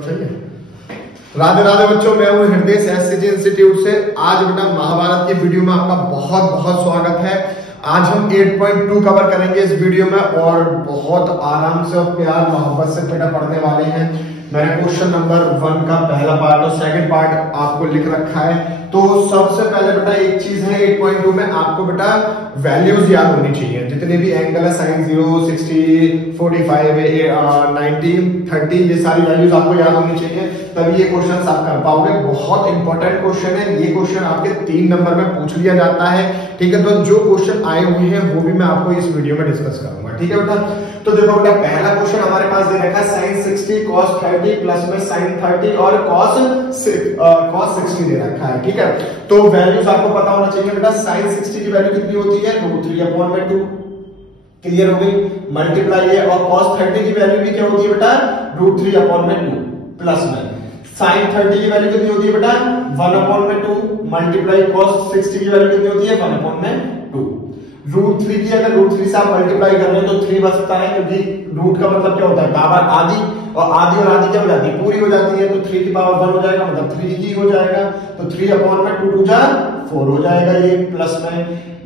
चाहिए। राधे राधे बच्चों, मैं हूं हृदय एससीजी इंस्टीट्यूट से। आज बेटा महाभारत की वीडियो में आपका बहुत बहुत स्वागत है। आज हम 8.2 कवर करेंगे इस वीडियो में और बहुत आराम से और प्यार मोहब्बत से बेटा पढ़ने वाले हैं। मैंने क्वेश्चन नंबर 1 का पहला पार्ट और सेकंड पार्ट आपको लिख रखा है। तो सबसे पहले बेटा एक चीज है 8.2 में आपको बेटा वैल्यूज याद होनी चाहिए। जितने भी एंगल है साइन 0, 60, 45, 90, 30 ये सारी वैल्यूज आपको याद होनी चाहिए, तभी ये क्वेश्चन आप कर पाओगे। बहुत इंपॉर्टेंट क्वेश्चन है ये। क्वेश्चन आपके 3 नंबर में पूछ लिया जाता है, ठीक है। तो जो क्वेश्चन आए हुए हैं वो भी मैं आपको इस वीडियो में डिस्कस करूंगा, ठीक है बेटा। तो देखो बेटा पहला क्वेश्चन हमारे पास दे रखा है साइन 60 cos 30 प्लस में साइन 30 और cos 60 दे रखा है, ठीक है। तो वैल्यूज आपको पता होना चाहिए बेटा। साइन 60 की वैल्यू कितनी होती है, √3/2, क्लियर हो गई। मल्टीप्लाई है और cos 30 की वैल्यू भी क्या होती है बेटा, √3/2 प्लस में साइन 30 की वैल्यू कितनी होती है बेटा, 1/2 मल्टीप्लाई cos 60 की वैल्यू कितनी होती है, 1/2। √3 की अगर √3 से आप मल्टीप्लाई कर रहे हो तो 3 बचता है, क्योंकि रूट का मतलब क्या होता है, पावर आधी, और आधी क्या हो जाती है, पूरी हो जाती है। तो 3 की पावर 1 हो जाएगा, मतलब 3 ही हो जाएगा। तो 3/2 2 जा 4 हो जाएगा ये, प्लस में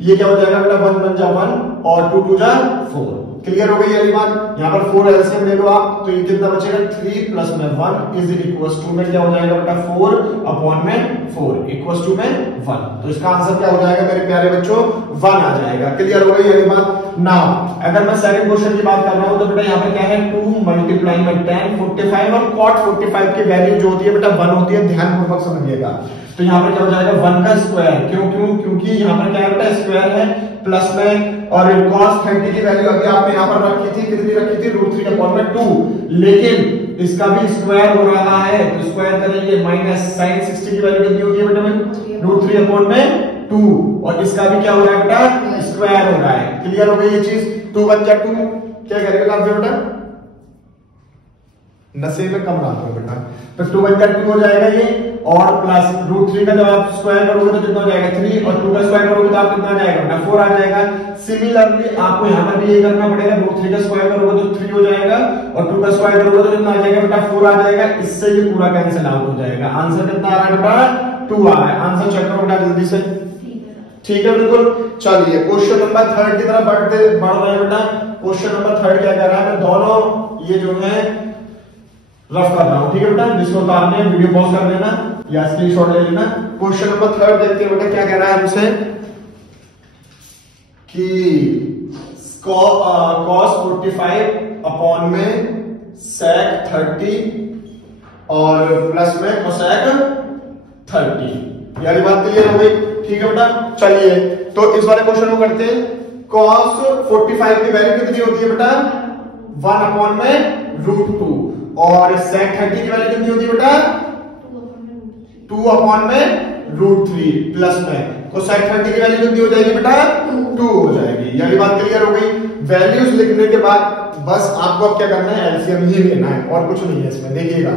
ये क्या हो जाएगा बेटा, 1 1 जा 1 और 2 2 जा 4। क्लियर हो गई ये बात। यहाँ पर 4 एलसीएम ले लो आप, तो ये कितना बचेगा, 3 प्लस में 1 इज इक्वल्स टू में क्या हो जाएगा बेटा, 4/4 इक्वल्स टू में 1। तो इसका आंसर क्या हो जाएगा मेरे प्यारे बच्चों, 1 आ जाएगा। क्लियर हो गई ये बात। नाउ अगर मैं सेकंड क्वेश्चन की बात कर रहा हूं तो बेटा यहाँ पे क्या है, 2 मल्टीप्लाई में tan 45 और cot 45 की वैल्यू जो होती है बेटा 1 होती है, ध्यानपूर्वक समझिएगा। तो यहाँ पर क्या हो जाएगा, 1 का स्क्वायर, क्योंकि यहाँ पर क्या है बेटा, स्क्वायर है, प्लस में और cos 30 की वैल्यू अभी आपने यहाँ पर रखी थी, कितनी रखी थी, √3/2, लेकिन इसका भी स्क्वायर हो रहा है तो स्क्वायर करेंगे, माइनस साइन 60 की वैल्यू कितनी होती है बेटा, √3/2 और इसका भी क्या हो रहा है बेटा, स्क्वायर हो रहा है। क्लियर हो गई ये चीज। 2 1 जा 2 क्या करेगा बेटा, नशे में कम रहा बेटा, तो 2 1 जा 2 हो जाएगा ये, और प्लस √3 का जब आप स्क्वायर करोगे तो कितना हो जाएगा, 3, और 2 का स्क्वायर करोगे तो आप कितना आ जाएगा बेटा, 4 आ जाएगा। सिमिलरली आपको यहाँ पर भी ये करना पड़ेगा, √3 का स्क्वायर करोगे तो 3 हो जाएगा, और 2 का स्क्वायर करोगे तो कितना आ जाएगा बेटा, 4 आ जाएगा। इससे ये पूरा कैंसिल आउट हो जाएगा। आंसर कितना आ रहा है बेटा, 2 आ रहा है। आंसर चेक करो बेटा जल्दी से, ठीक है बिल्कुल। चलिए क्वेश्चन नंबर 3 की तरफ बढ़ रहे हैं बेटा। क्वेश्चन नंबर 3 क्या कह रहा है, मैं दोनों ये जो है रफ कर रहा हूं, ठीक है बेटा। जिसको उतारने है वीडियो पॉज कर लेना या स्क्रीनशॉट ले लेना। क्वेश्चन नंबर 3 देखते हैं बेटा क्या कह रहा है हमसे, कि cos 45 अपॉन में sec 30 और प्लस में cosec 30, यानी बात क्लियर हो गई, ठीक है बेटा। चलिए तो इस वाले क्वेश्चन को करते हैं। cos 45 की वैल्यू कितनी होती है बेटा, 1/√2 और sec 30 की वैल्यू कितनी होती है बेटा, 2/√3 प्लस में cosec 30 की वैल्यू कितनी हो जाएगी बेटा, 2 हो जाएगी। यानी बात क्लियर हो गई। वैल्यूज लिखने के बाद बस आपको अब क्या करना है, एलसीएम ही लेना है और कुछ नहीं है इसमें। देखिएगा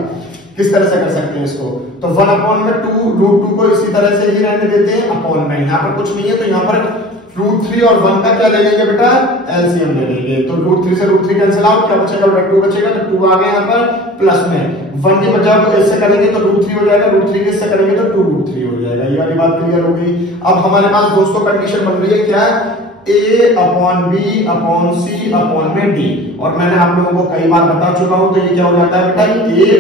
किस तरह से कर सकते हैं इसको। तो 1/2 को इसी तरह से ही रहने देते हैं, अपॉन में यहाँ पर कुछ नहीं है, तो यहाँ पर √3 और 1 का क्या ले लेंगे बेटा, एलसीएम ले लेंगे। तो √3 से √3 कैंसिल आउट, क्या बचेगा बेटा, 2 बचेगा, तो 2 आ गया यहाँ पर, प्लस में 1 की बजाय को इससे करेंगे तो √3 हो जाएगा, √3 के इससे करेंगे तो 2√3 हो जाएगा। ये वाली बात क्लियर हो गई। अब हमारे पास दोस्तों कंडीशन बन रही है क्या, A/B/C/D, और मैंने आप लोगों को कई बार बता चुका हूं। तो ये क्या हो जाता है बेटा, A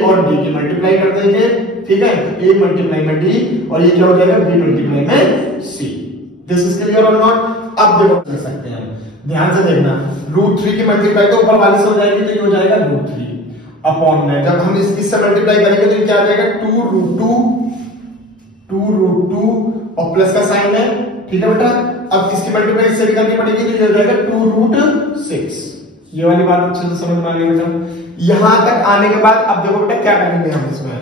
और D की मल्टीप्लाई कर देंगे, ठीक है। A मल्टीप्लाई में D और ये क्या हो जाएगा, B मल्टीप्लाई में C। दिस इज क्लियर और नॉट। अब देखो कर सकते हैं, ध्यान से देखना, √3 की मल्टीप्लाई तो ऊपर वाले से हो जाएगी, तो ये हो जाएगा √3 अपॉन में, जब हम इससे मल्टीप्लाई करेंगे तो ये क्या आ जाएगा, 2√2 और प्लस का साइन है, ठीक है बेटा। अब इसकी मल्टीप्लाई इससे भी करनी पड़ेगी, तो ये हो जाएगा 2√6। ये वाली बात अच्छे से समझ में आ गई बेटा। यहां तक आने के बाद अब देखो बेटा क्या करेंगे हम इसमें,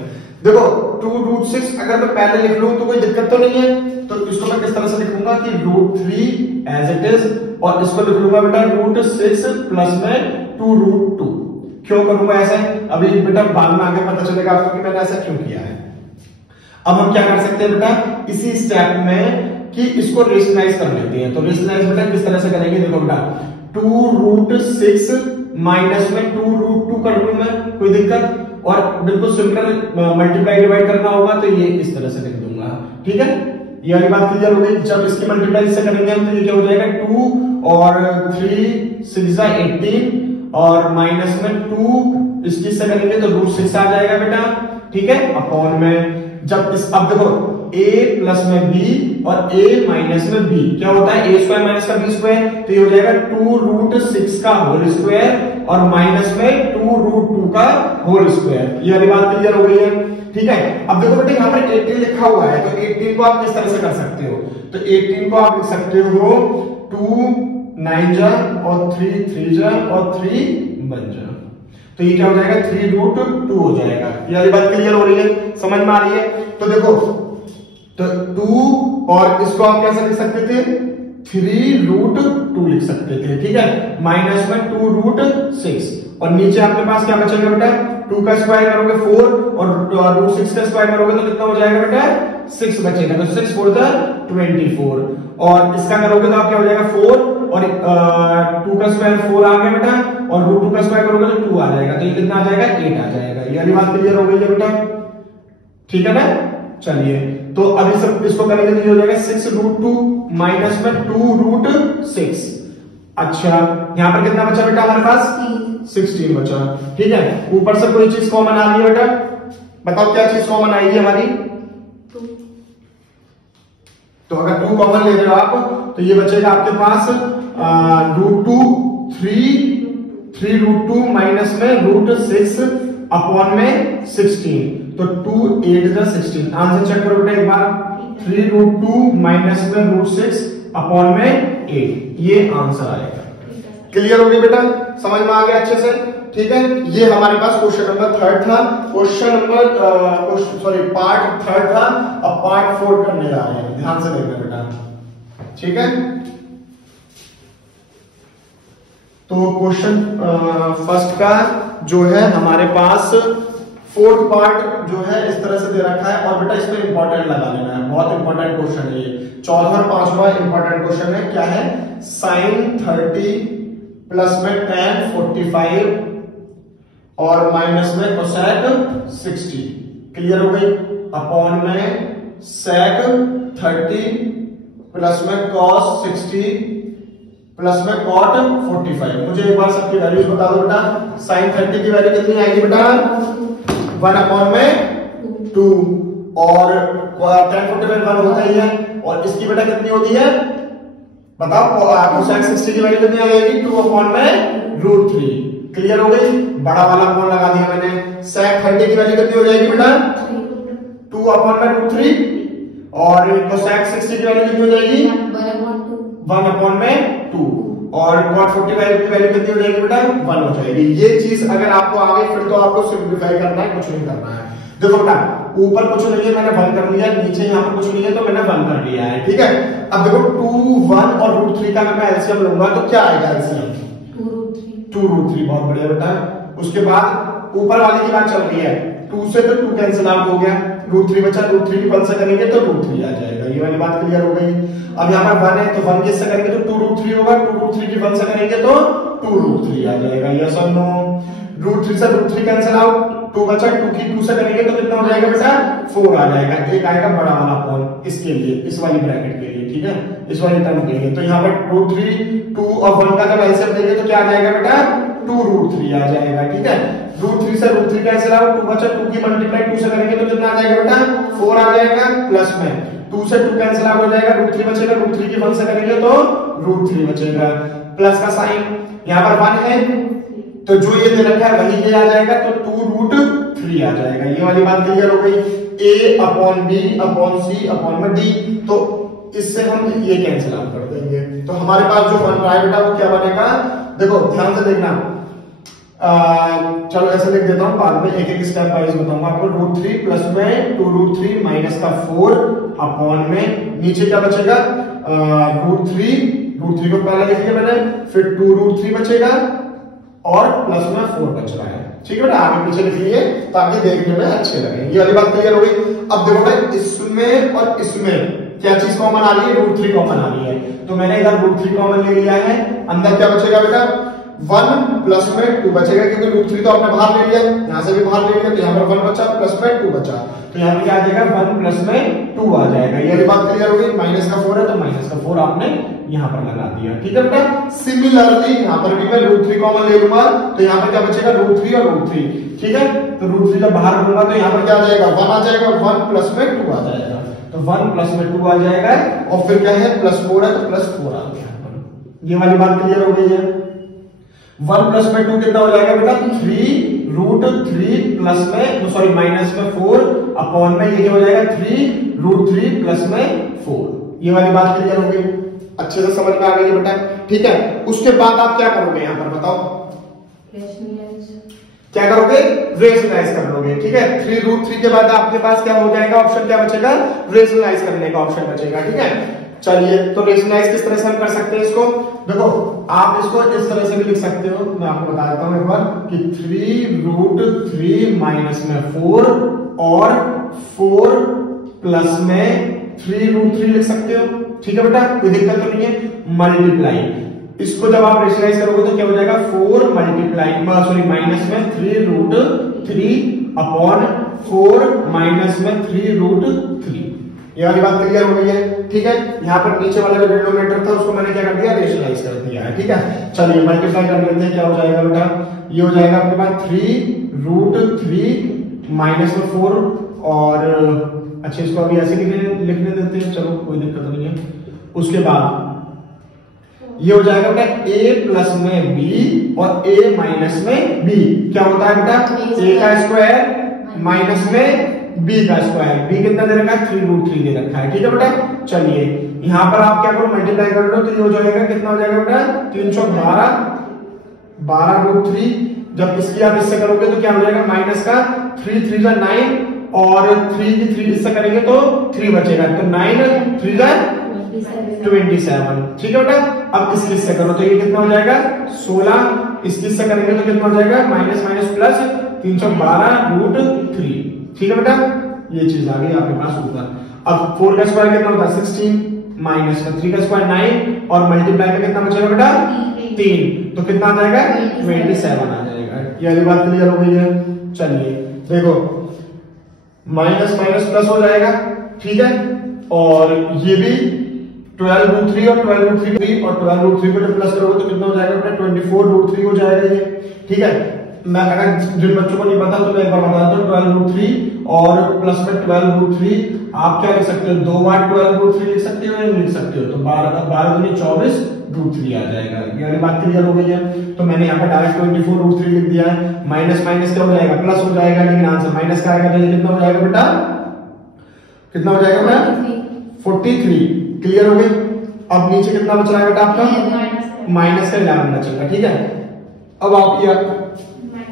देखो 2√6 अगर मैं पहले लिख लूं तो कोई दिक्कत तो नहीं है। तो इसको मैं किस तरह से लिखूंगा कि √3 एज इट इज, और इसको लिख लूंगा बेटा √6 प्लस में 2√2। क्यों करूंगा ऐसे, अभी बेटा बाद में आगे पता चलेगा आपको कि मैंने ऐसा क्यों किया है। अब हम क्या कर सकते हैं बेटा, इसी स्टेप में कि इसको रेशनलाइज कर लेते हैं। तो रेशनलाइज बेटा किस तरह से करेंगे, देखो बेटा 2√6 माइनस में 2√2 कर लूं मैं, कोई दिक्कत, और बिल्कुल सिंपल मल्टीप्लाई डिवाइड करना होगा तो ये इस तरह से लिख दूंगा, ठीक है। ये वाली बात क्लियर हो गई। जब इसकी मल्टीप्लाई से करेंगे हम तो ये क्या हो जाएगा 2 और 3 6 18 और माइनस में 2 इसकी से करेंगे तो √6 आ जाएगा बेटा, ठीक है, अपॉन में जब इस अब देखो a प्लस में b और a माइनस में b क्या होता है a स्क्वायर माइनस का b स्क्वायर, तो ये हो जाएगा 2√6 का होल स्क्वायर और माइनस में 2√2 का होल स्क्वायर। ये वाली बात क्लियर हो गई है, ठीक है। अब देखो बेटे यहाँ पर 18 लिखा हुआ है तो 18 को आप किस तरह से कर सकते हो, तो 18 को आप लिख सकते हो 2 9 जा और 3 3 जा और 3 बन जा, तो ये क्या हो जाएगा 3√2 हो जाएगा। ये वाली बात क्लियर हो रही है, समझ में आ रही है। तो देखो तो 2 और इसको आप कैसे लिख सकते थे 3√2 लिख सकते थे, ठीक है, माइनस में 2√6 और नीचे आपके पास क्या बचेगा बेटा 2 का स्क्वायर करोगे 4 और √6 का स्क्वायर करोगे तो कितना हो जाएगा बेटा 6 बचेगा, तो 6 4 24 और इसका करोगे तो आप क्या हो जाएगा 4 और 2 का स्क्वायर 4 आ गया बेटा और √2 का स्क्वायर करोगे तो 2 आ जाएगा, तो ये कितना आ जाएगा 8 आ जाएगा। ये वाली बात क्लियर हो गई है बेटा, ठीक है ना। चलिए तो अभी सब इसको करेंगे तो ये हो जाएगा 6√2 माइनस में 2√6। अच्छा यहां पर कितना बचा बेटा हमारे पास 16 बचा, ठीक है। ऊपर से कोई चीज कॉमन आ रही है बेटा, बताओ क्या चीज कॉमन आएगी हमारी, तो अगर 2 कॉमन ले रहे हो आप तो ये बचेगा आपके पास √2 3√2 माइनस में √6 अपॉन में 16, तो 2 8 16। आंसर चेक करो बेटा एक बार, 3√2 माइनस में √6 अपॉन में 8, ये आंसर आएगा। क्लियर हो गया बेटा, समझ में आ गया अच्छे से, ठीक है। ये हमारे पास क्वेश्चन नंबर 3 था, क्वेश्चन नंबर सॉरी पार्ट 3 था, अब पार्ट 4 करने जा रहे हैं, ध्यान से देखना बेटा, ठीक है। तो क्वेश्चन फर्स्ट का जो है हमारे पास 4th पार्ट जो है इस तरह से दे रखा है और बेटा इसमें इंपॉर्टेंट लगा लेना है, बहुत इंपॉर्टेंट क्वेश्चन है ये, 14वां और 5वां इंपॉर्टेंट क्वेश्चन है। क्या है sin 30 प्लस में tan 45 और माइनस में cosec 60, क्लियर हो गई, अपॉन में sec 30 प्लस में cos 60 प्लस में cot 45। मुझे एक बार सबकी वैल्यूज बता दो बेटा, sin 30 की वैल्यू कितनी आएगी बेटा 1 अपॉन में 2 और tan 45 1 होता ही है और इसकी बेटा कितनी होती है बताओ, cosec 60 की वैल्यू कितनी आ जाएगी 2 अपॉन में √3, क्लियर हो गई, बड़ा वाला कौन लगा दिया मैंने। sec 30 की वैल्यू कितनी हो जाएगी बेटा 2 अपॉन में √3 और cosec 60 की वैल्यू कितनी हो जाएगी 1 अपॉन में 2 और cot 45 की वैल्यू कितनी हो जाएगी बेटा 1 हो जाएगी। ये चीज अगर आपको आ गई फिर तो आपको सिंप्लीफाई करना है, कुछ नहीं करना है। देखो बेटा ऊपर कुछ नहीं है मैंने 1 कर लिया, नीचे यहाँ पर कुछ नहीं है तो मैंने 1 कर लिया है, ठीक है। अब देखो 2 1 और √3 का मैं एलसीएम लूंगा तो क्या आएगा एलसीएम 2√3, बहुत बढ़िया बेटा। उसके बाद ऊपर वाले की बात चल रही है, 2 से तो 2 कैंसिल आउट हो गया, √3 बचा, √3 की 1 से करेंगे तो √3 आ जाएगा, ये वाली बात क्लियर हो गई। अब यहाँ पर 1 है तो 1 किससे करेंगे तो 2√3 होगा, 2√3 की 1 से करेंगे तो 2√3 आ जाएगा, यस और नो। √3 से √3 कैंसिल आउट, 2 बचा, 2 की 2 से करेंगे तो कितना हो जाएगा बेटा 4 आ जाएगा, एक आएगा बड़ा वाला अपॉन इसके लिए, इस वाली ब्रैकेट के लिए, ठीक है, इस वाली टर्म के लिए। तो यहाँ पर √3 2 और 1 का जब एलसीएम लेंगे तो क्या आ जाएगा बेटा 2√3 आ जाएगा, ठीक है। √3 से √3 कैंसिल आउट, 2 बचा, 2 की मल्टीप्लाई 2 से करेंगे तो कितना आ जाएगा बेटा 4 आ जाएगा, प्लस में 2 से 2 कैंसिल आउट हो जाएगा, √3 बचेगा, √3 की 1 से करेंगे तो √3 बचेगा, प्लस का साइन यहाँ पर 1 है तो जो ये दे रखा है वही ये आ जाएगा तो 2√3 आ जाएगा, ये वाली बात क्लियर हो गई। a upon b upon c upon में d, तो इससे हम ये कैंसिल आउट कर देंगे तो हमारे पास जो बन रहा है बेटा वो क्या बनेगा, देखो ध्यान से देखना, चलो ऐसे लिख देता हूं, बाद में एक एक स्टेप वाइज बताऊंगा आपको। √3 प्लस में 2√3 माइनस का 4 अपॉन में नीचे क्या बचेगा √3 को पहले लिख लिया मैंने, फिर 2√3 बचेगा और प्लस में 4 बच रहा है, ठीक है बेटा, आगे पीछे लिख लिए ताकि देखने में अच्छे लगे, ये वाली बात क्लियर हो गई। अब देखो बेटा इसमें और इसमें क्या चीज कॉमन आ रही है, √3 कॉमन आ रही है, तो मैंने इधर √3 कॉमन ले लिया है, अंदर क्या बचेगा बेटा 1 प्लस में 2 बचेगा, क्योंकि रूट 3 तो आपने बाहर ले लिया, यहाँ से भी बाहर ले लिया, तो यहाँ पर 1 बचा, प्लस में 2 बचा, तो यहाँ पे क्या आ जाएगा 1 प्लस में 2 आ जाएगा। ये वाली बात क्लियर हो गई। माइनस का 4 है तो माइनस का 4 आपने यहाँ पर लगा दिया, ठीक है बेटा। सिमिलरली यहाँ पर भी मैं रूट 3 कॉमन ले लूंगा, तो यहाँ पर क्या बचेगा रूट 3 और रूट 3, ठीक है। तो रूट 3 जब बाहर लूंगा तो यहाँ पर क्या आ जाएगा 1 आ जाएगा, 1 प्लस में 2 आ जाएगा, तो 1 प्लस में 2 आ जाएगा, और फिर क्या है प्लस 4 है तो प्लस 4 आ गया। ये वाली बात क्लियर हो गई है। 1 प्लस में 2 कितना हो जाएगा बेटा 3 रूट 3 प्लस में सॉरी माइनस में 4 अपॉन में ये हो जाएगा 3 रूट 3 प्लस में 4। ये वाली बात क्लियर हो गई, अच्छे से समझ में आ गई बेटा, ठीक है। उसके बाद आप क्या करोगे यहाँ पर बताओ, क्या करोगे रेशनलाइज कर लोगे, ठीक है। 3 रूट 3 के बाद आपके पास क्या हो जाएगा ऑप्शन, क्या बचेगा रेशनलाइज करने का ऑप्शन बचेगा, ठीक है। चलिए तो रेशनलाइज किस तरह से हम कर सकते हैं इसको, देखो आप इसको इस तरह से भी लिख सकते हो, मैं आपको बता देता हूं एक बार कि 3 रूट 3 माइनस में 4 और 4 प्लस में 3 रूट 3 लिख सकते हो, ठीक है बेटा, कोई दिक्कत तो नहीं है। मल्टीप्लाई, इसको जब आप रेशनलाइज करोगे तो क्या हो जाएगा 4 मल्टीप्लाई सॉरी माइनस में 3 रूट 3 अपॉन 4 माइनस में 3 रूट 3। ये वाली बात क्लियर हो गई है, ठीक है। यहाँ पर नीचे वाला जो डिनोमिनेटर था उसको मैंने क्या कर दिया रेशनलाइज कर दिया है, ठीक है। चलिए मल्टीप्लाई कर लेते हैं, क्या हो जाएगा बेटा, ये हो जाएगा आपके पास 3 रूट 3 माइनस में 4 और अच्छा इसको अभी ऐसे लिखने देते हैं, चलो कोई दिक्कत नहीं है। उसके बाद ये हो जाएगा बेटा a प्लस में b और a माइनस में b, क्या होता है बेटा a का स्क्वायर माइनस में b का स्क्वायर, b कितना दे रखा है 3 रूट 3 दे रखा है, ठीक है बेटा। चलिए यहाँ पर आप क्या करो मल्टीप्लाई कर लो, तो ये हो जाएगा कितना हो जाएगा बेटा 312 12 रूट 3, जब इसकी आप इससे करोगे तो क्या हो जाएगा माइनस का 3 3 का 9 और 3 की 3 इससे करेंगे तो 3 बचेगा, तो 9 3 का 27, ठीक है बेटा। अब इसकी से करो तो ये कितना हो जाएगा 16, इसकी से करेंगे तो कितना हो जाएगा माइनस माइनस प्लस 312 रूट 3, ठीक है बेटा। ये चीज आ गई आपके पास ऊपर। अब 4 का स्क्वायर कितना होता है 16 माइनस में 3 का स्क्वायर 9 और मल्टीप्लाई में कितना बचेगा बेटा 3, तो कितना आ जाएगा 27 आ जाएगा। ये वाली बात क्लियर हो गई है। चलिए देखो माइनस माइनस प्लस हो जाएगा, ठीक है, और ये भी 12 रूट 3 और 12 रूट 3 और 12 रूट 3 को जब प्लस करोगे तो कितना हो जाएगा बेटा 24 रूट 3 हो जाएगा ये, ठीक है। मैं अगर जिन बच्चों को नहीं पता तो मैं एक बार बता देता हूं 12 रूट 3 और प्लस में 12 रूट 3 आप क्या लिख सकते हो 2 बार 12 रूट 3 लिख सकते हो या नहीं लिख सकते हो, तो 12 दूनी 24 रूट 3 आ जाएगा। ये वाली बात क्लियर हो गई है। तो मैंने यहाँ पर डायरेक्ट 24 रूट 3 लिख दिया है, माइनस माइनस क्या हो जाएगा प्लस हो जाएगा, लेकिन आंसर माइनस का आएगा, तो ये कितना हो जाएगा बेटा कितना हो जाएगा बेटा 43, क्लियर हो गई। अब नीचे कितना बच रहा है बेटा आपका माइनस का 11 बचेगा, ठीक है। अब आप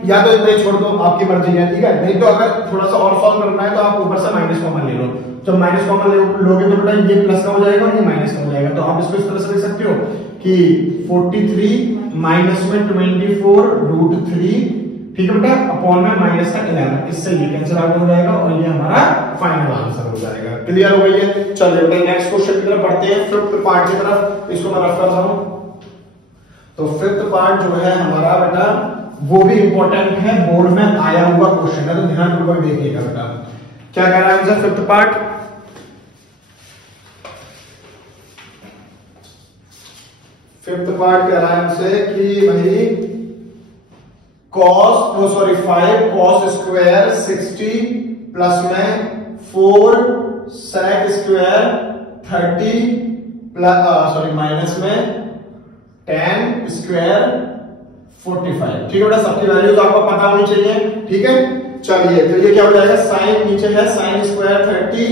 या तो इतना ही छोड़ दो, आपकी मर्जी है, ठीक है। नहीं तो अगर थोड़ा सा और सॉल्व करना है तो आप ऊपर से माइनस कॉमन ले लो, जब माइनस कॉमन लोगे तो बेटा ये प्लस का हो जाएगा और ये माइनस का हो जाएगा, तो आप इसको इस तरह से लिख सकते हो कि 43 माइनस में 24 रूट 3, ठीक है बेटा, अपॉन में माइनस का 11, इससे ये कैंसिल आउट हो जाएगा और ये हमारा फाइनल आंसर हो जाएगा। क्लियर हो गई है। चलिए बेटा नेक्स्ट क्वेश्चन की तरफ बढ़ते हैं, फिफ्थ पार्ट की तरफ, इसको मैं रफ कर रहा हूं। तो फिफ्थ पार्ट जो है हमारा बेटा वो भी इंपॉर्टेंट है, बोर्ड में आया हुआ क्वेश्चन है, तो ध्यानपूर्वक देखिएगा बेटा क्या कह रहा है आंसर। फिफ्थ पार्ट कह रहा है हमसे कि भाई फाइव कॉस स्क्वायर 60 प्लस में 4 सेक स्क्वायर 30 प्लस माइनस में 10 स्क्वायर 45, ठीक है बेटा। सबकी वैल्यूज आपको पता होनी चाहिए, ठीक है। चलिए तो ये क्या हो जाएगा साइन नीचे है साइन स्क्वायर 30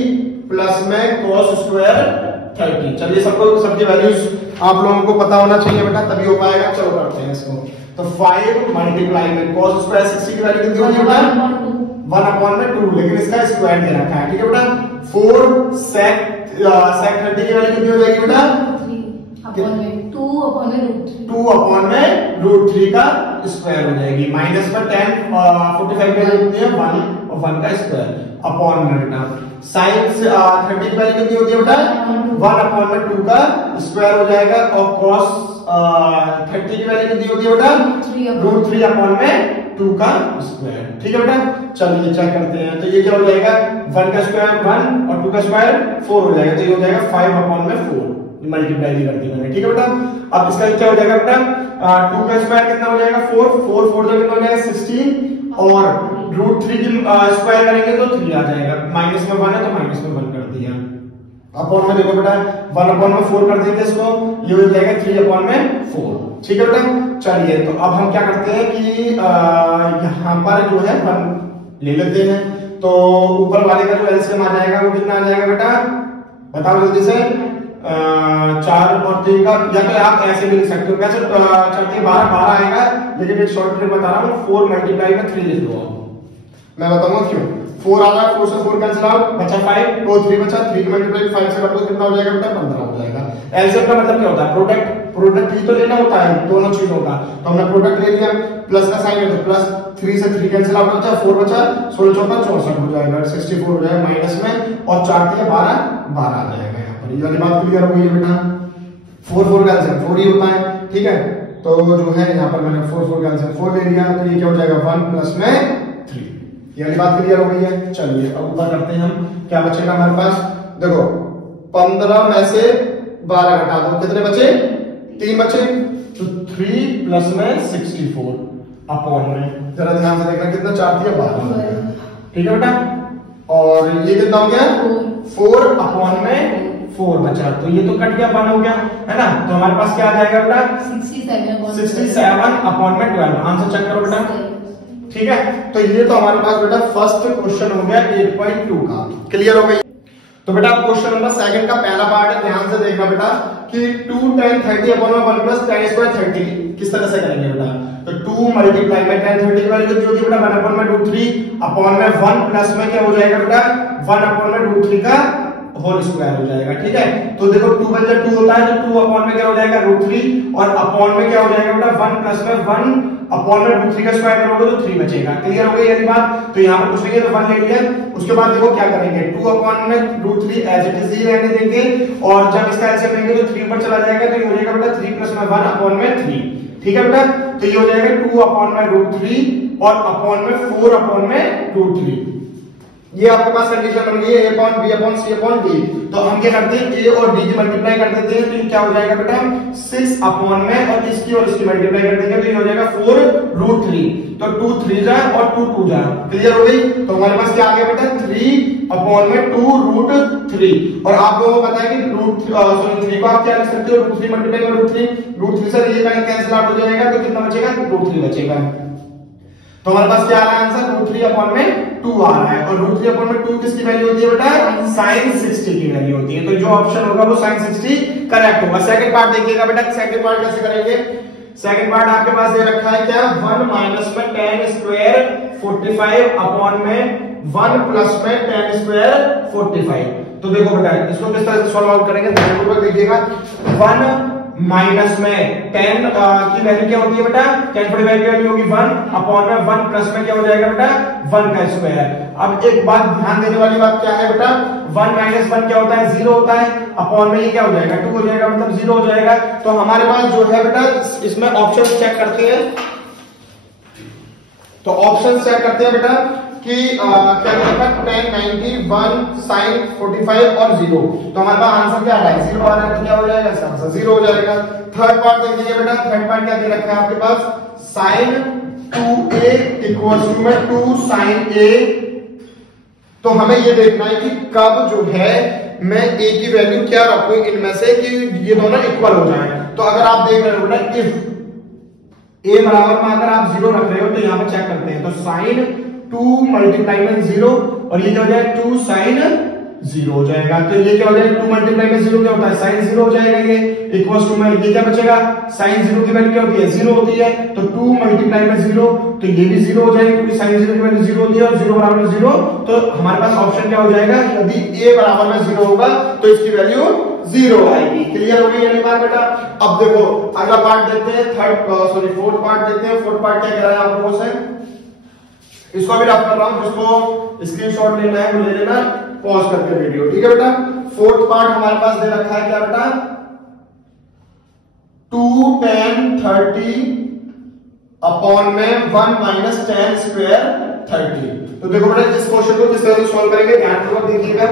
प्लस में कॉस स्क्वायर 30। चलिए सबकी वैल्यूज आप लोगों को पता होना चाहिए बेटा, तभी हो पाएगा। चलो करते हैं इसको। तो 5 मल्टीप्लाई में कॉस स्क्वायर 60 की वैल्यू कितनी होती है बेटा 1/2, लेकिन इसका स्क्वायर दे रखा है, ठीक है बेटा। 4 सेक 30 की वैल्यू कितनी हो जाएगी बेटा 2 अपॉन में रूट 3 का स्क्वायर हो जाएगी, माइनस में 10 45 की वैल्यू कितनी है 1 और 1 का स्क्वायर अपॉन में बेटा साइन 30 की वैल्यू कितनी होती है बेटा 1 अपॉन में 2 का स्क्वायर हो जाएगा और cos 30 की वैल्यू कितनी होती है बेटा √3 अपॉन में 2 का स्क्वायर। ठीक है बेटा, चलिए चेक करते हैं। तो ये क्या हो जाएगा 1 का स्क्वायर 1 और 2 का स्क्वायर 4 हो जाएगा, तो ये हो जाएगा 5 अपॉन में 4 मल्टीप्लाई कर दी मैंने। ठीक है बेटा, अब इसका क्या हो जाएगा बेटा 2 का स्क्वायर कितना हो जाएगा 4 4 4 जो कितना हो जाएगा 16 और √3 की स्क्वायर करेंगे तो 3 आ जाएगा, माइनस में 1 है तो माइनस में 1 कर दिया। अपॉन में देखो बेटा 1 अपॉन में 4 कर देंगे इसको, ये हो जाएगा 3 अपॉन में 4। ठीक है बेटा, चलिए तो अब हम क्या करते हैं कि यहाँ पर जो है 1 ले लेते हैं, तो ऊपर वाले का जो एलसीएम आ जाएगा वो कितना आ जाएगा बेटा बताओ जल्दी से 4 और 3 का, या तो आप ऐसे भी लिख सकते हो, वैसे चलिए 12 आएगा, लेकिन एक शॉर्ट ट्रिक बता रहा हूँ 4 मल्टीप्लाई में 3 लिख लो। मैं बताऊंगा क्यों। 4 आ रहा है, 4 से 4 कैंसिल आउट बचा 5 तो 3 बचा, 3 मल्टीप्लाई 5 से कर दो कितना हो जाएगा बेटा 15 हो जाएगा। एलसीएम का मतलब क्या होता है प्रोडक्ट ही तो लेना होता है दोनों चीजों का, तो हमने प्रोडक्ट ले लिया, प्लस का साइन है तो प्लस 3 से 3 कैंसिल आउट बचा 4 बचा 16 चौका 64 हो जाएगा, 64 हो जाएगा माइनस में और 4 के 12 12 आ जाएगा। यहाँ पर ये वाली बात क्लियर हो गई है बेटा, 4 4 का एलसीएम 4 ही होता है। ठीक है, तो जो है यहाँ पर मैंने 4 4 का एलसीएम 4 ले लिया, तो ये क्या हो जाएगा 1 प्लस में 3। ये वाली बात क्लियर हो गई है। चलिए अब ऊपर करते हैं हम, क्या बचेगा हमारे पास देखो 15 में से 12 घटा दो कितने बचे 3 बचे, तो 3 प्लस में 64 अपॉन में जरा ध्यान से देखना कितना 4 दिया 12। ठीक है बेटा, और ये कितना हो गया 4 अपॉन में 4 बचा, तो ये तो कट गया 1 हो गया है ना, तो हमारे पास क्या आ जाएगा बेटा 67 अपॉन में 12। आंसर चेक करो बेटा। ठीक है, तो ये तो हमारे पास बेटा फर्स्ट क्वेश्चन हो गया 8.2 का, क्लियर हो गई। तो बेटा क्वेश्चन नंबर 2 का पहला पार्ट है, ध्यान से देखना बेटा कि 2 tan 30 अपॉन में 1 प्लस tan स्क्वायर 30 किस तरह से करेंगे बेटा, तो 2 मल्टीप्लाई में tan 30 की वैल्यू कितनी होगी बेटा 1 अपॉन में √3 अपॉन में 1 प्लस में क्या हो जाएगा बेटा 1 अपॉन में √3 का होल स्क्वायर हो जाएगा। ठीक है, तो देखो 2 बचा 2 होता है, तो 2 अपॉन में क्या हो जाएगा √3 और अपॉन में क्या हो जाएगा बेटा 1 प्लस में 1 अपॉन में √3 का स्क्वायर करोगे तो 3 बचेगा। क्लियर हो गई ये बात, तो यहाँ पर कुछ नहीं है तो 1 ले लिया। उसके बाद देखो क्या करेंगे 2 अपॉन में √3 एज इट इज ही रहने देंगे, और जब इसका एलसीएम लेंगे तो 3 पर चला जाएगा, तो ये हो जाएगा बेटा 3 प्लस में 1 अपॉन में 3। ठीक है बेटा, तो ये हो जाएगा 2 अपॉन में √3 और अपॉन में 4 अपॉन में √3। ये आपके पास कंडीशन बन गई है a upon b upon c upon d। तो हम क्या करते हैं a और d की मल्टीप्लाई कर देते हैं, तो ये क्या हो जाएगा बेटा 6 अपॉन में और इसकी मल्टीप्लाई कर देंगे तो ये हो जाएगा 4√3, तो 2 3 जा और 2 2 जा। क्लियर हो गई, तो हमारे पास क्या आ गया बेटा 3 अपॉन में 2√3। और आप लोगों को पता है कि 3 को आप क्या लिख सकते हो √3 मल्टीप्लाई में √3 से ये कैंसिल आउट हो जाएगा, तो कितना बचेगा √3 बचेगा। तो हमारे पास क्या आ रहा है आंसर √3 अपॉन में 2 आ रहा है, और √3 अपॉन में 2 किसकी वैल्यू होती है बेटा sin 60 की वैल्यू होती है, तो जो ऑप्शन होगा वो sin 60 करेक्ट होगा। सेकंड पार्ट देखिएगा बेटा, सेकंड पार्ट कैसे करेंगे। सेकंड पार्ट आपके पास दे रखा है क्या 1 माइनस में tan स्क्वायर 45 अपॉन में 1 प्लस में tan स्क्वायर 45। तो देखो बेटा इसको किस तरह से सॉल्व आउट करेंगे ध्यानपूर्वक देखिएगा। 1 माइनस में tan की वैल्यू क्या होती है बेटा tan की वैल्यू होगी 1 अपॉन में 1 प्लस में क्या हो जाएगा बेटा 1 का स्क्वायर। अब एक बात ध्यान देने वाली बात क्या है बेटा 1 माइनस 1 क्या होता है 0 होता है, अपॉन में ये क्या हो जाएगा 2 हो जाएगा, मतलब 0 हो जाएगा। तो हमारे पास जो है बेटा इसमें ऑप्शन चेक करते हैं, तो ऑप्शन चेक करते हैं बेटा कि क्या होगा tan 90 1 sin 45 और 0। तो हमारे पास आंसर क्या आ रहा है 0 आ रहा है, तो क्या हो जाएगा इसका आंसर 0 हो जाएगा। थर्ड पार्ट देखिए बेटा, थर्ड पार्ट क्या दे रखा है आपके पास sin 2a इक्वल्स टू में 2 sin a। तो हमें ये देखना है कि कब जो है मैं a की वैल्यू क्या रखूं इनमें से कि ये दोनों इक्वल हो जाए। तो अगर आप देख रहे हो बेटा इफ a बराबर में अगर आप 0 रख रहे हो तो यहां पर चेक करते हैं, तो sin 2 मल्टीप्लाई में 0 और ये क्या हो जाएगा 2 sin 0 हो जाएगा। तो ये क्या हो जाएगा 2 मल्टीप्लाई में 0 क्या होता है sin 0 हो जाएगा, ये इक्वल्स टू में ये क्या बचेगा sin 0 की वैल्यू क्या होती है 0 होती है, तो 2 मल्टीप्लाई में 0 तो ये भी 0 हो जाएगा क्योंकि sin 0 की वैल्यू 0 होती है और 0 बराबर में 0। तो हमारे पास ऑप्शन क्या हो जाएगा यदि a बराबर में 0 होगा तो इसकी वैल्यू 0 आएगी। क्लियर हो गई ये बात बेटा। अब देखो अगला पार्ट देखते हैं, फोर्थ पार्ट देखते हैं। फोर्थ पार्ट क्या कह रहा है आप लोगों से इसको भी रफ कर रहा हूं, जिसको स्क्रीनशॉट लेना है वो ले लेना पॉज करके वीडियो, ठीक है बेटा। फोर्थ पार्ट हमारे पास दे रखा है क्या बेटा, 2 tan 30 अपॉन में 1 माइनस tan स्क्वायर 30। तो देखो बेटा इस क्वेश्चन को किस तरह से सॉल्व करेंगे, ध्यानपूर्वक देखिएगा।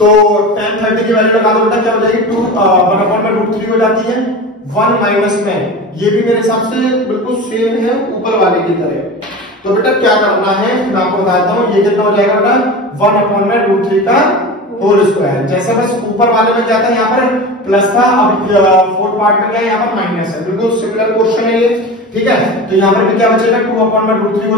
तो tan 30 की वैल्यू लगा दो बेटा, क्या हो जाएगी 1/√3 हो जाती है, 1 माइनस में ये भी मेरे हिसाब से बिल्कुल सेम है ऊपर वाले की तरह। तो बेटा क्या करना है मैं आपको बताता हूं, ये कितना हो जाएगा बेटा 1/√3 का होल स्क्वायर। जैसे बस ऊपर वाले में क्या था, यहाँ पर प्लस था, अब फोर्थ पार्ट में क्या है, यहाँ पर माइनस है। बिल्कुल सिमिलर क्वेश्चन है ये, ठीक है। तो यहाँ पर भी क्या बचेगा 2/√3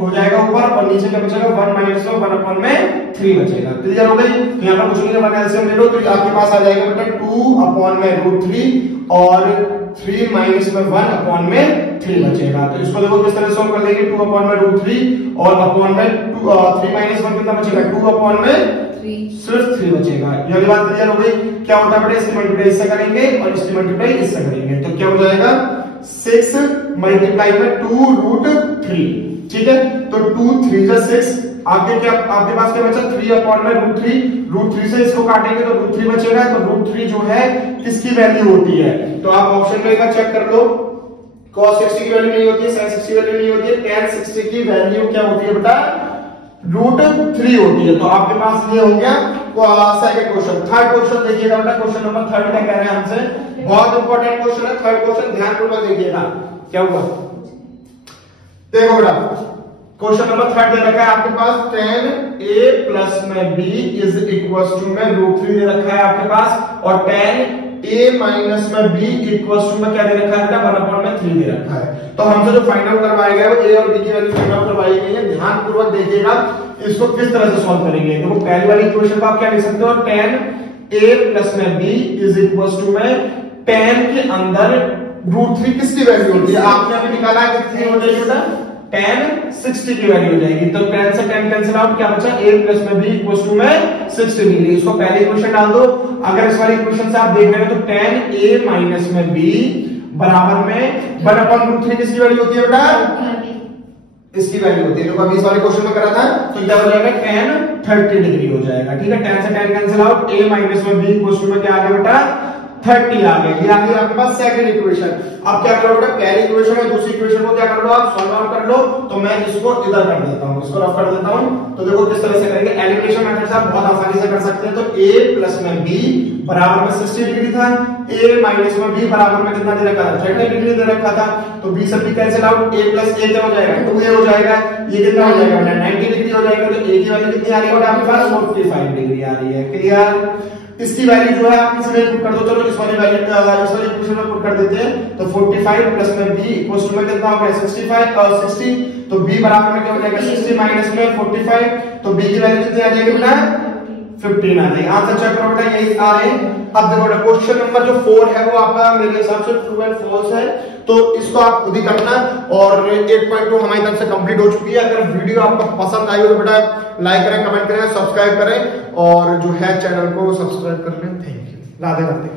हो जाएगा ऊपर, और नीचे क्या बचेगा 1 माइनस 1/3 बचेगा। क्लियर हो गई। तो यहाँ पर कुछ नहीं है, 1 एलसीएम ले लो तो आपके पास आ जाएगा बेटा 2/√3 और 3 माइनस 1/3 बचेगा। तो इसको देखो किस तरह सॉल्व कर लेंगे, 2/√3 और अपॉन में 3 माइनस 1 कितना बचेगा 2/3, सिर्फ 3 बचेगा। ये बात क्लियर हो गई। क्या होता है बेटा, इसकी मल्टीप्लाई इससे करेंगे और इसकी मल्टीप्लाई इससे करेंगे, तो क्या हो जाएगा 6 मल्टीप्लाई में 2√3, ठीक है। तो 2 3 जा 6, आगे क्या आपके पास क्या बचा 3/√3 से इसको काटेंगे तो √3 बचेगा। तो √3 जो है किसकी वैल्यू होती है, तो आप ऑप्शन में एक बार चेक कर लो, cos 60 की वैल्यू नहीं होती है, sin 60 की वैल्यू नहीं होती है, tan 60 की वैल्यू क्या होती है बेटा √3 होती है। तो आपके पास ये हो गया सेकंड क्वेश्चन। थर्ड क्वेश्चन देखिएगा बेटा, क्वेश्चन नंबर 3 क्या कह रहे हैं हमसे, बहुत इंपॉर्टेंट क्वेश्चन है थर्ड क्वेश्चन, ध्यानपूर्वक देखिएगा क्या हुआ। देखो बेटा क्वेश्चन नंबर 3 दे रखा है आपके पास, tan a प्लस में b इज इक्वल टू में √3 दे रखा है आपके पास, और tan a माइनस में b इक्वल टू में क्या दे रखा है बेटा 1/3 दे रखा है। तो हमसे जो फाइंड आउट करवाया गया है वो a और b की वैल्यू फाइंड आउट करवाई गई है। ध्यानपूर्वक देखिएगा इसको किस तरह से सॉल्व करेंगे। देखो पहली वाली इक्वेशन को आप क्या लिख सकते हो, tan a प्लस में b इज इक्वल टू में tan के अंदर √3 किसकी वैल्यू होती है, आपने अभी निकाला है कितनी हो जाएगी बेटा tan 60 की वैल्यू हो जाएगी। तो tan से tan कैंसिल आउट, क्या बचा a प्लस में b इक्वल टू में 60 डिग्री। इसको पहले इक्वेशन डाल दो। अगर इस वाली इक्वेशन से आप देख रहे हो तो tan a माइनस में b बराबर में 1/√3 किसकी वैल्यू होती है बेटा, इसकी वैल्यू होती है। जो अभी इस वाले क्वेश्चन में करा था तो क्या हो जाएगा tan 30 डिग्री हो जाएगा, ठीक है। tan से tan cancel out, a minus में b इक्वल टू में क्या आ गया बेटा 30 आ गया। ये आ गया आपके पास सेकंड इक्वेशन। अब क्या करो बेटा, पहली इक्वेशन और दूसरी इक्वेशन को क्या कर लो आप सॉल्व आउट कर लो। तो मैं इसको इधर कर देता हूं, इसको रफ कर देता हूं। तो देखो किस तरह से करेंगे, एलिमिनेशन मेथड से आप बहुत आसानी से कर सकते हैं। तो a प्लस में b बराबर में 60 डिग्री था, a माइनस में b बराबर में कितना दे रखा था 30 डिग्री दे रखा था। तो b सब भी cancel out, a plus a क्या हो जाएगा 2a हो जाएगा, ये कितना हो जाएगा 90 डिग्री हो जाएगा। तो a की वैल्यू कितनी आ रही है आपके पास 45 डिग्री आ रही है। क्लियर। इसकी वैल्यू जो है आप इसमें पुट कर दो, चलो इस वाली वैल्यू इस वाली इक्वेशन में पुट कर देते हैं। तो 45 प्लस में b इक्वल्स टू में कितना हो गया 65 और 60। तो b बराबर में क्या हो जाएगा 60 माइनस में 45, तो b की वैल्यू कितनी आ जाएगी बेटा 15 आ जाएगी। आंसर चेक करो बेटा, यही आ रहे हैं। अब देखो बेटा क्वेश्चन नंबर जो 4 है वो आपका मेरे हिसाब से ट्रू एंड फॉल्स है, तो इसको आप खुद ही करना। और 8.2 हमारी तरफ से कंप्लीट हो चुकी है। अगर वीडियो आपको पसंद आई हो तो बेटा लाइक करें, कमेंट करें, सब्सक्राइब करें, और जो है चैनल को सब्सक्राइब कर लें। Thank you. राधे राधे।